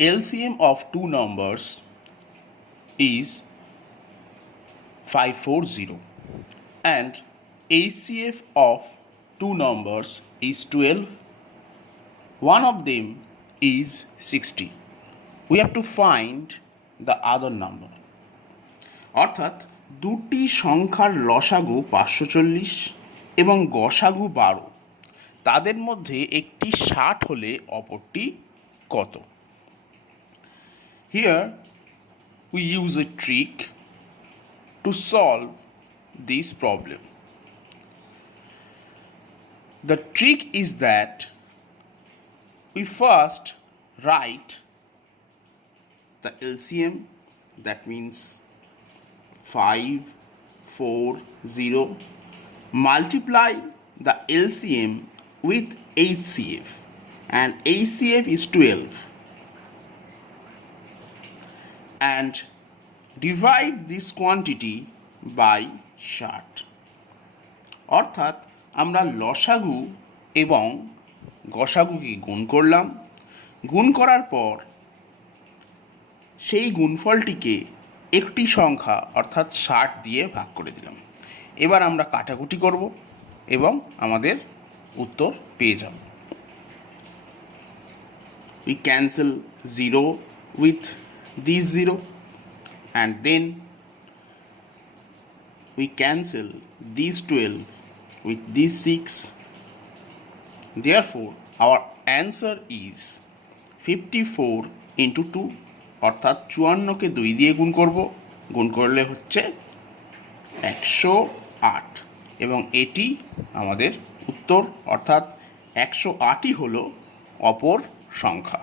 LCM of two numbers is 540 and H.C.F of two numbers is 12. One of them is 60. We have to find the other number. অর্থাৎ দুটি সংখ্যার লসাগু 540 এবং গসাগু 12, তাদের মধ্যে একটি 60 হলে অপরটি কত? Here we use a trick to solve this problem. The trick is that we first write the LCM, that means 540, multiply the LCM with H.C.F, and H.C.F is 12, and divide this quantity by 60. অর্থাৎ আমরা লসাগু এবং গসাগুকে গুণ করলাম, গুণ করার পর সেই গুণফলটিকে একটি সংখ্যা অর্থাৎ 60 দিয়ে ভাগ করে দিলাম। এবার আমরা কাটাকুটি করব এবং আমাদের উত্তর পেয়ে যাব। We cancel 0 with this 0 and then we cancel this 12 with this 6. Therefore our answer is 54 into 2, অর্থাৎ 54কে 2 দিয়ে গুণ করব, গুণ করলে হচ্ছে 108 এবং এটি আমাদের উত্তর, অর্থাৎ 108ই হলো অপর সংখ্যা।